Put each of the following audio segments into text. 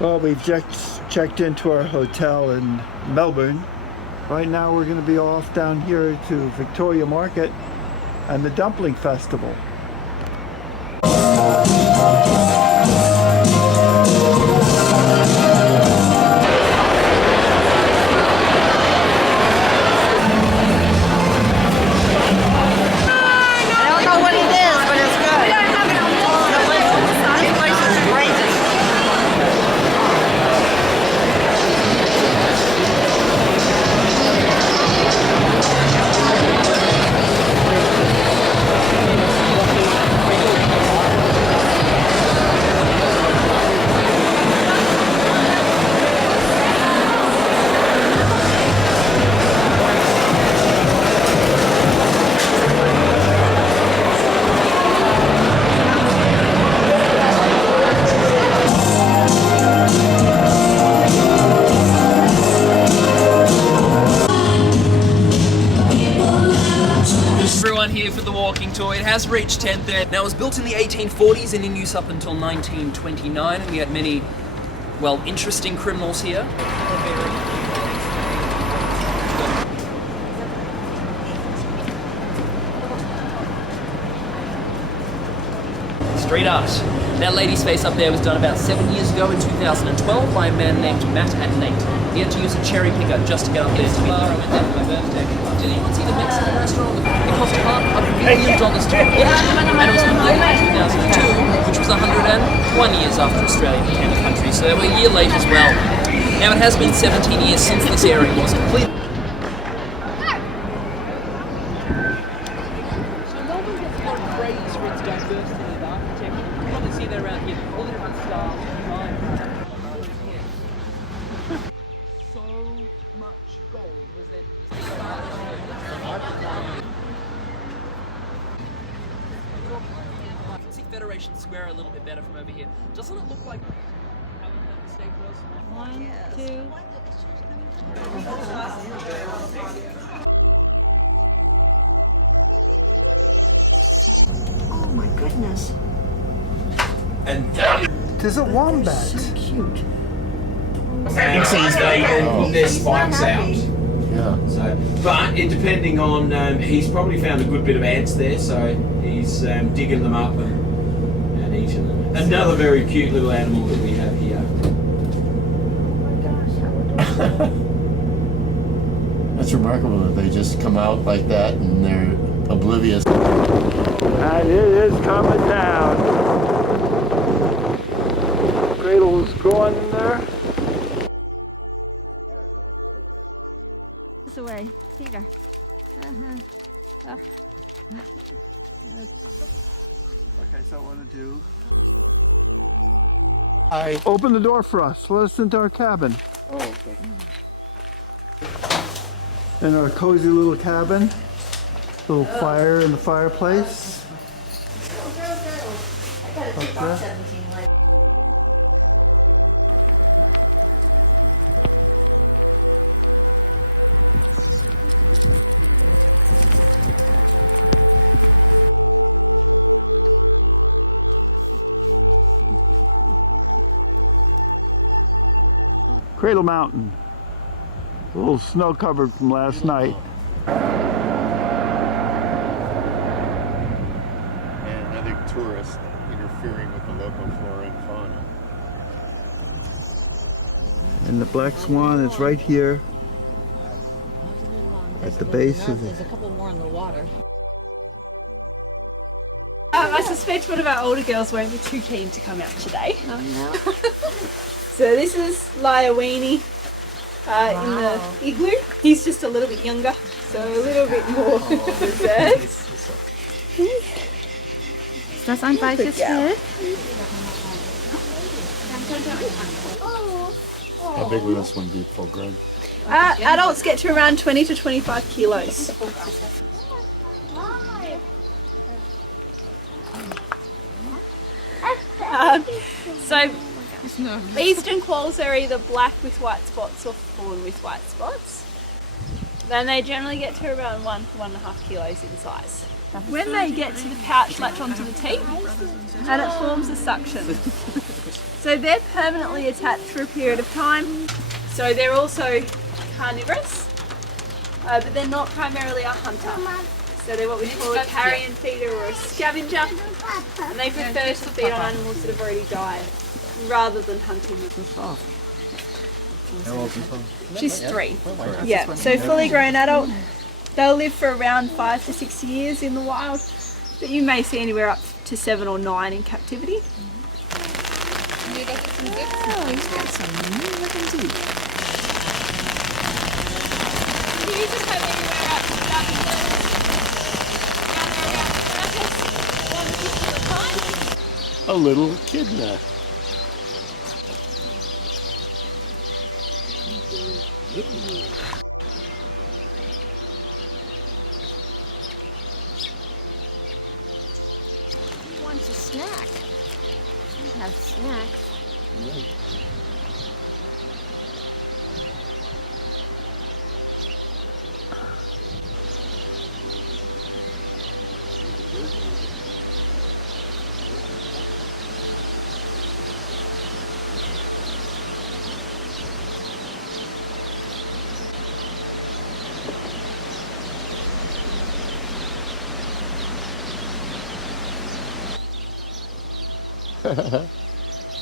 Well, we've just checked into our hotel in Melbourne. Right now we're going to be off down here to Victoria Market and the Dumpling Festival. Here for the walking tour. It has reached 10:30. Now it was built in the 1840s and in use up until 1929, and we had many, well, interesting criminals here. Street art. That lady's face up there was done about 7 years ago in 2012 by a man named Matt and Nate. He had to use a cherry picker just to get up there to me. I went there for my birthday. Did anyone see the Mexican restaurant? It cost $500 million to build, and it was completed in 2002, which was 101 years after Australia became a country, so they were a year late as well. Now it has been 17 years since this area was completed. So Melbourne gets a lot of praise for its diversity of architecture. You can probably see that around here, all the different styles of design. So much gold was then. You can see Federation Square a little bit better from over here. Doesn't it look like how that mistake was? One, two. Oh my goodness. And that There's a wombat. So cute. sees they all put their spikes out. Yeah. So, but depending on, he's probably found a good bit of ants there, so he's digging them up and eating them. Another very cute little animal that we have here. That's remarkable that they just come out like that and they're oblivious. And it is coming down. Cradle's going in there. This away, Peter. Okay, so what to do? I Open the door for us. Let us into our cabin. oh okay. In our cozy little cabin. Little fire in the fireplace. Okay. Cradle Mountain. A little snow covered from last night. And another tourist interfering with the local flora and fauna. And the black swan is right here at the base of There's the... a couple more in the water. I suspect one of our older girls won't be too keen to come out today. Oh no. So this is Liawini in the igloo. He's just a little bit younger, so a little bit more reserved. Das ein weiches Fell? How big will this one be full grown? Adults get to around 20 to 25 kilos. So eastern quolls are either black with white spots or fawn with white spots. Then they generally get to around 1 to 1.5 kilos in size. When they get to the pouch, latch onto the teeth and it forms a suction. So So they're permanently attached for a period of time. So they're also carnivorous, but they're not primarily a hunter. So they're what we call a carrion feeder or a scavenger, and they prefer to feed on animals that have already died rather than hunting them. She's 3. Yeah, so fully grown adult. They'll live for around 5 to 6 years in the wild, but you may see anywhere up to 7 or 9 in captivity. Do you just have anywhere up to about 1 particular time? A little echidna. He wants a snack. He has snacks.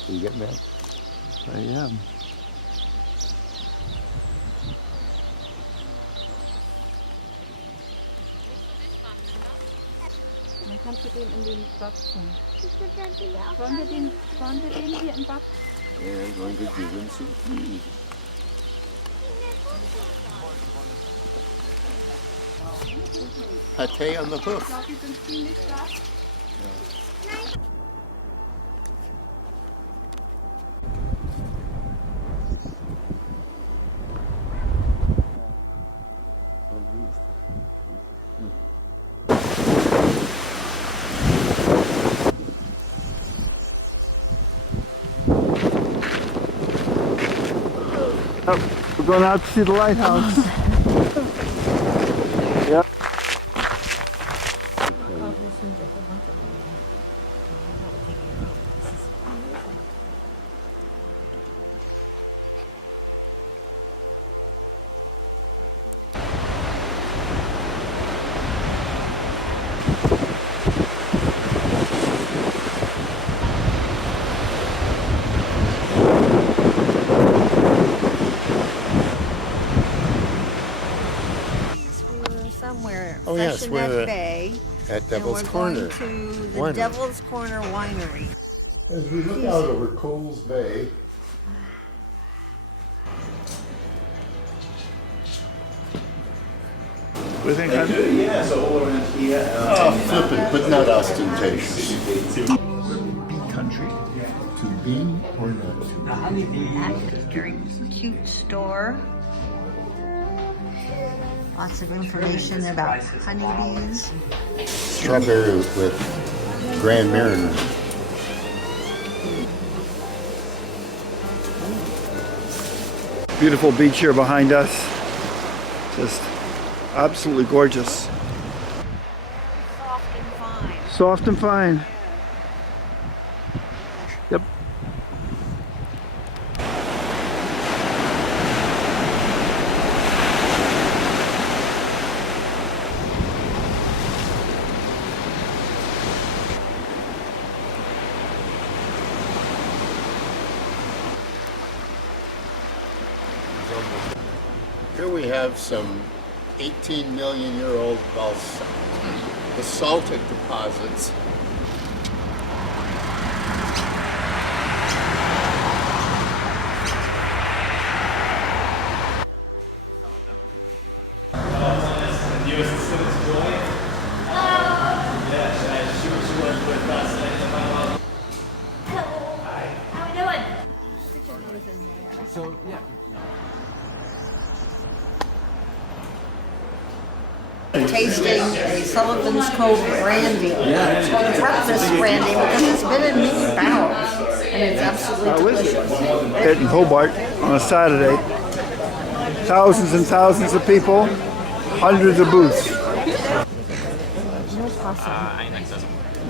You getting that? I am. Man kannst du den in den Box tun. Wollen wir den hier im Box? They're going to give him some feed. Pate on the hoof. Oh, we're going out to see the lighthouse. Yep. Somewhere Oh, yes, fresh in we're that bay, at Devil's and we're Corner. going to the Winery. Devil's Corner Winery. As we look out over Coles Bay, What do you think, Hunter? Yeah, so all around here. flippant but not ostentatious. Bee country. To be or not to be. That is a very cute store. Lots of information about honeybees. Strawberry with Grand Mariner. Beautiful beach here behind us. Just absolutely gorgeous. Soft and fine. Soft and fine. Yep. Here we have some 18 million year old basaltic deposits. Tasting a Sullivan's Cove brandy. It's called breakfast brandy because it's been in many barrels and it's absolutely delicious. Hit in Hobart on a Saturday. Thousands and thousands of people, hundreds of booths.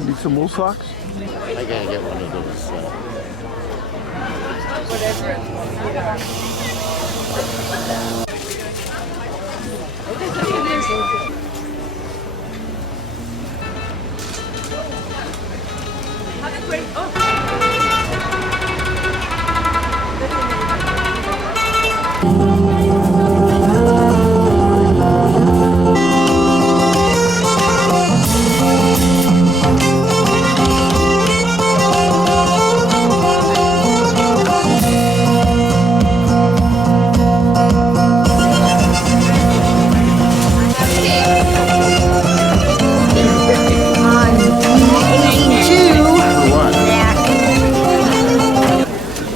Need some wool socks? I gotta get one of those whatever it's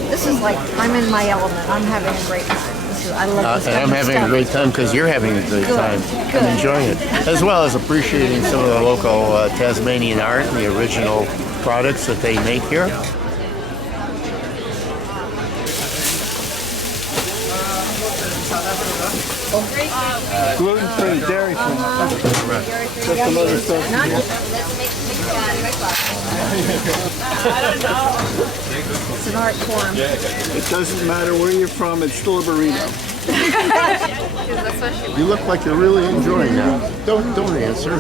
This is like, I'm in my element. I'm having a great time. I love this And I'm having a great time because you're having a great time. I'm enjoying it, as well as appreciating some of the local Tasmanian art and the original products that they make here. Gluten-free, dairy-free. Just a little stuff. It's an art form. It doesn't matter where you're from, it's still a burrito. You look like you're really enjoying that. Don't answer.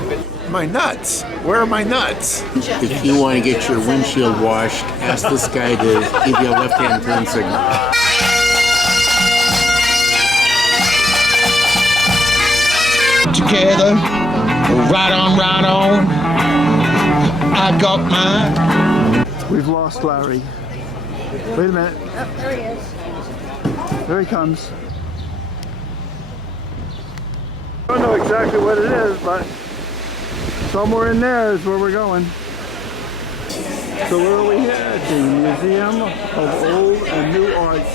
My nuts. Where are my nuts? If you want to get your windshield washed, ask this guy to give you a left-hand turn signal. Together, right on, I got mine. We've lost Larry. Wait a minute. Oh, there he is. There he comes. I don't know exactly what it is, but somewhere in there is where we're going. So where are we here? At the Museum of Old and New Art.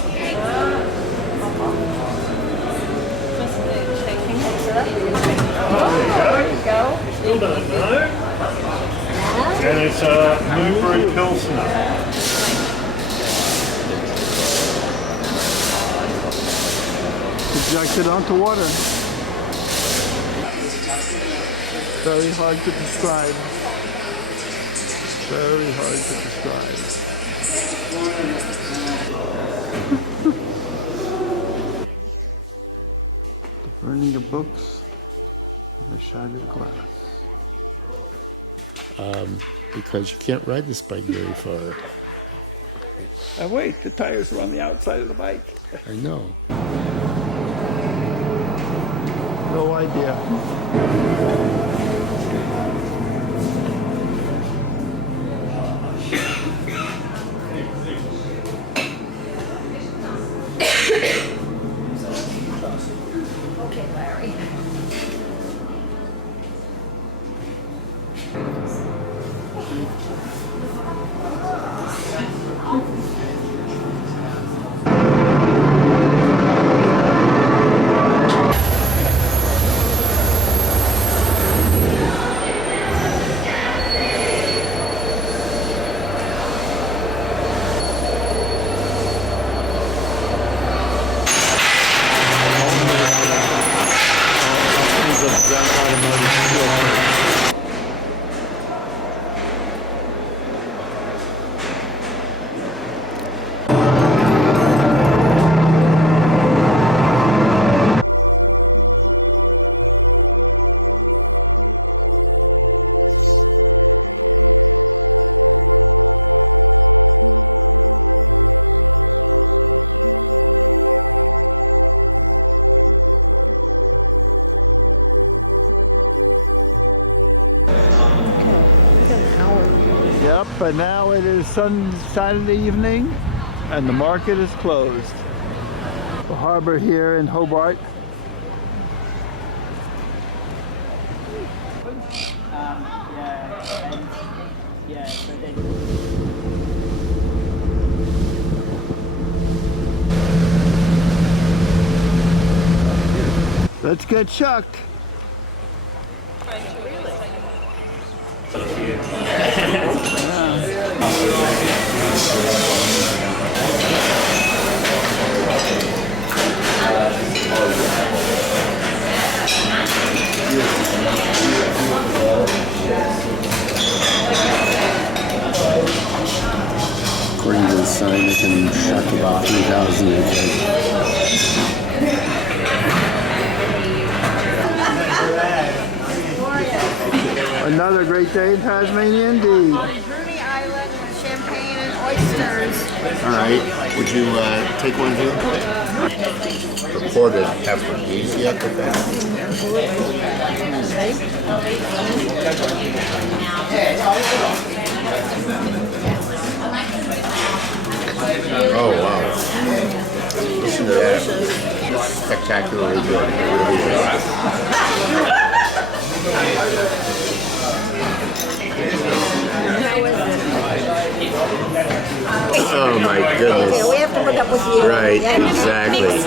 Still don't know. And it's a new brew Pilsner. Projected onto water. Very hard to describe. Very hard to describe. The burning of books and the shattered glass. Because you can't ride this bike very far. And wait, the tires are on the outside of the bike. I know. No idea. Okay, Larry. Yep, but now it is Saturday evening and the market is closed. The harbor here in Hobart. Let's get chucked. According to the sign. sign that can shuck about 3,000 a day. Another great day in Tasmania indeed. Bruny Island with champagne and oysters. All right, would you take one here? Reported heifer. Do you see that with that? Oh wow! Listen to that. Spectacularly good. It really is. Oh my goodness. Okay, we have to put up with you. Right, Yeah. exactly.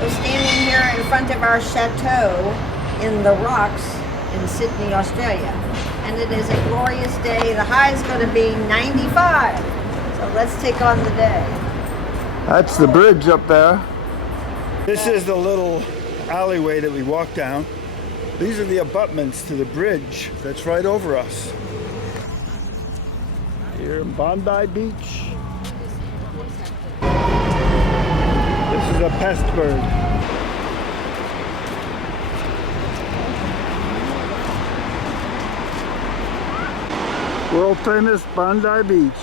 We're standing here in front of our chateau in the rocks in Sydney, Australia. And it is a glorious day. The high is going to be 95. So let's take on the day. That's the bridge up there. This is the little alleyway that we walk down. These are the abutments to the bridge that's right over us. Here in Bondi Beach. This is a pest bird. World famous Bondi Beach.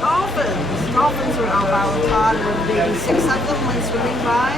Dolphins. Dolphins are out by the pond with maybe 6 of them went swimming by.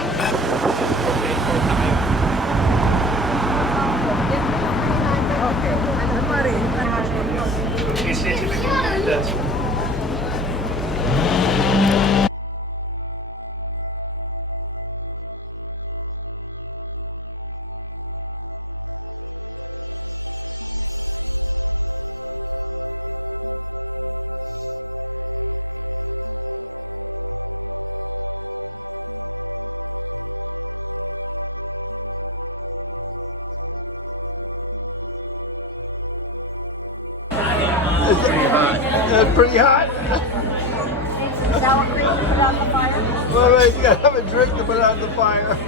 That's pretty hot. Sour cream to put on the fire. Well, you gotta have a drink to put out the fire.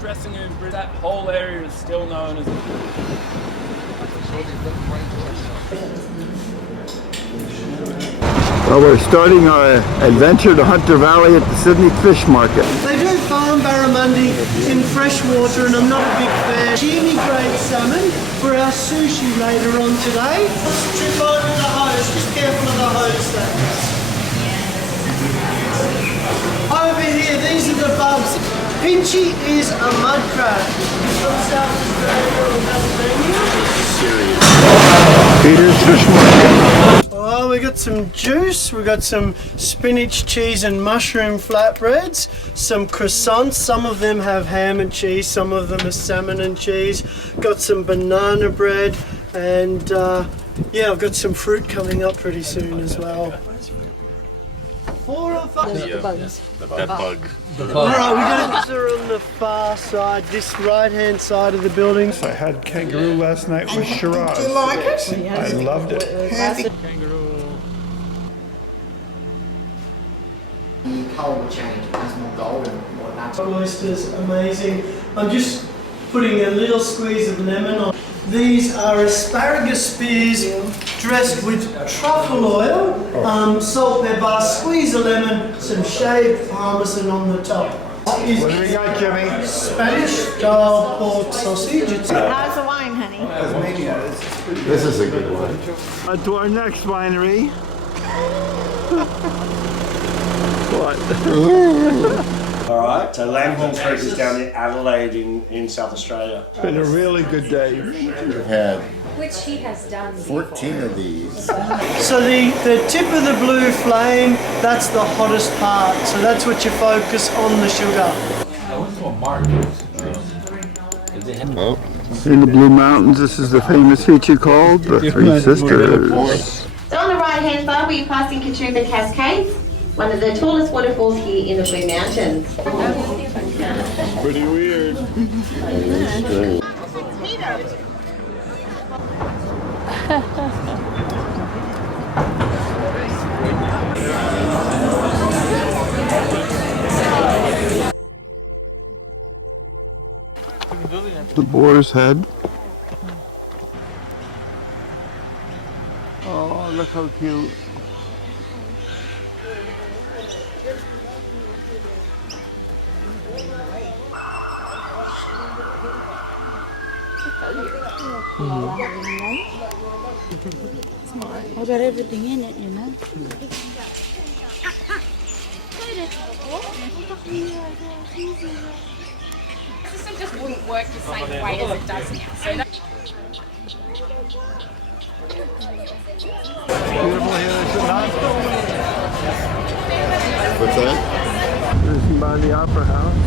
Dressing room, that whole area is still known as. Well, we're starting our adventure to Hunter Valley at the Sydney Fish Market. They do farm barramundi in fresh water, and I'm not a big fan. Jimmy grade salmon for our sushi later on today. Too fine with the hose, just careful of the hose there. Over here, these are the bugs. Pinchy is a mud crab. He's from South Australia or Tasmania. Serious. Peter's Fish Market. Oh, we got some juice, we got some spinach, cheese and mushroom flatbreads, some croissants, some of them have ham and cheese, some of them are salmon and cheese, got some banana bread, and yeah, I've got some fruit coming up pretty soon as well. 4 or 5? That bug. Alright, we are on the far side, this right-hand side of the building. I had kangaroo last night with Shiraz. Do you like it? I loved it. Colour will change, it becomes more golden, more natural. Oysters, amazing. I'm just putting a little squeeze of lemon on. These are asparagus spears dressed with truffle oil, salt, pepper, squeeze of lemon, some shaved parmesan on the top. What do we got, Jimmy? Spanish style pork sausage. How's the wine, honey? This is a good one. To our next winery. What? Alright, so Lamghorn Creek is down in Adelaide in South Australia. It's been a really good day. We've had Which he has done 14 of these. So the tip of the blue flame, that's the hottest part. So that's what you focus on the sugar. Oh, In the Blue Mountains, this is the famous feature called the Three Sisters. So on the right-hand side, we're passing Katoomba Cascades, one of the tallest waterfalls here in the Blue Mountains. Pretty weird. The boar's head. Oh, look how cute. I've got everything in it, you know. The system just wouldn't work the same way as it does now. So that Beautiful here, is it not? what's that? This is by the Opera House.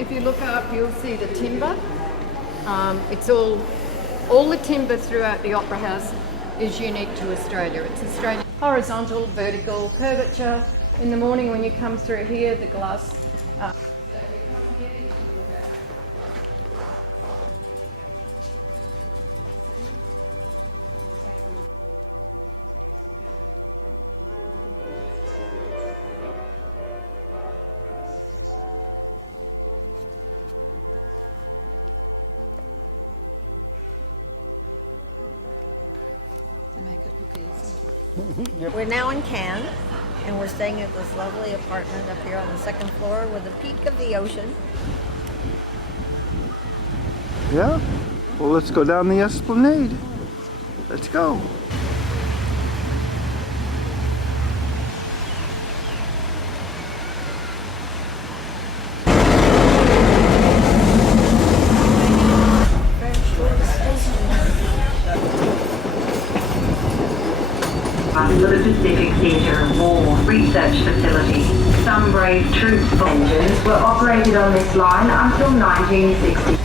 If you look up, you'll see the timber. It's all the timber throughout the Opera House is unique to Australia. It's Australian. Horizontal, vertical, curvature. In the morning when you come through here, the glass. We're now in Cannes, and we're staying at this lovely apartment up here on the second floor with a peak of the ocean. Yeah? Well, let's go down the Esplanade. Let's go. For the Pacific Theatre War Research Facility. Some brave troops engines were operated on this line until 1960.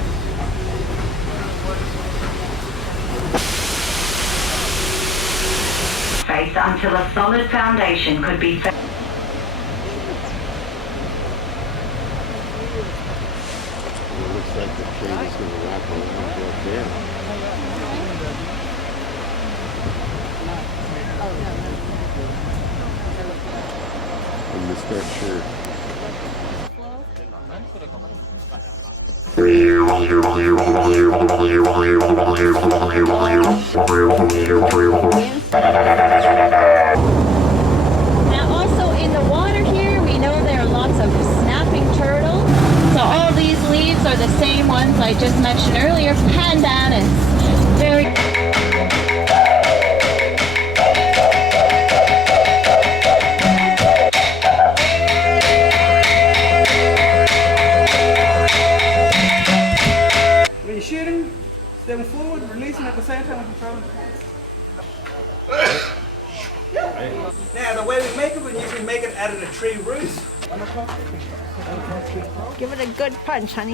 Face until a solid foundation could be set. It looks like the train is going to wrap around right there. I missed that shirt. now also in the water here, we know there are lots of snapping turtles. So all these leaves are Stepping forward, releasing at the same time, controlling the hands. Now, the way we make it, we usually make it out of the tree roots. Give it a good punch, honey.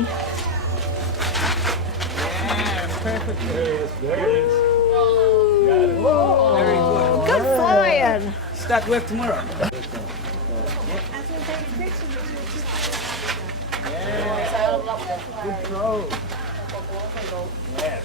Yeah, perfect. There it is. Very good. Good flying. Start work tomorrow. Good throw. Yes.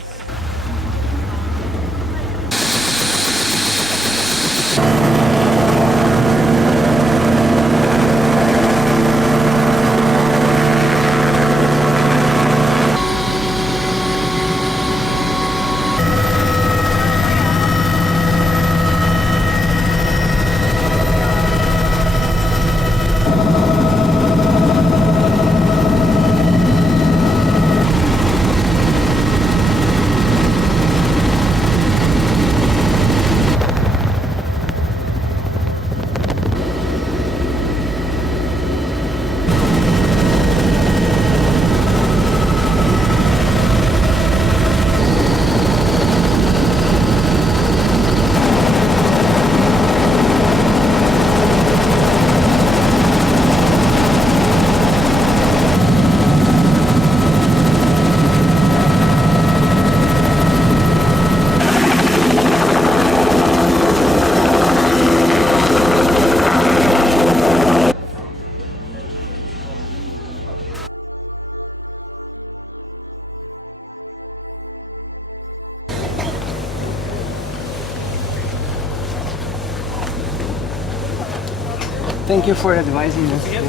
Thank you for advising us. Thank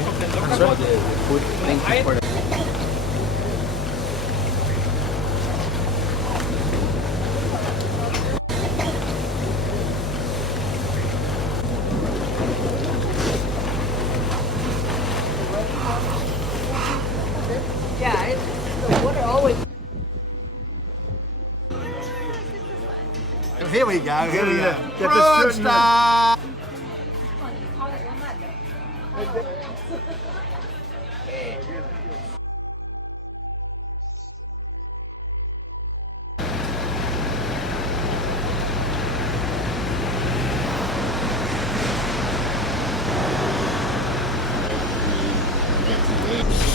you for Yeah, the water always. Here we go, here we go. Get the straighten.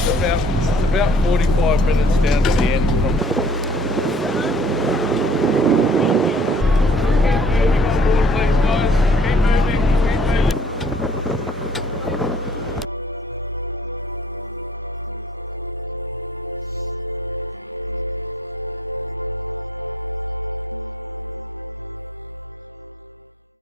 It's about 45 minutes down to the end.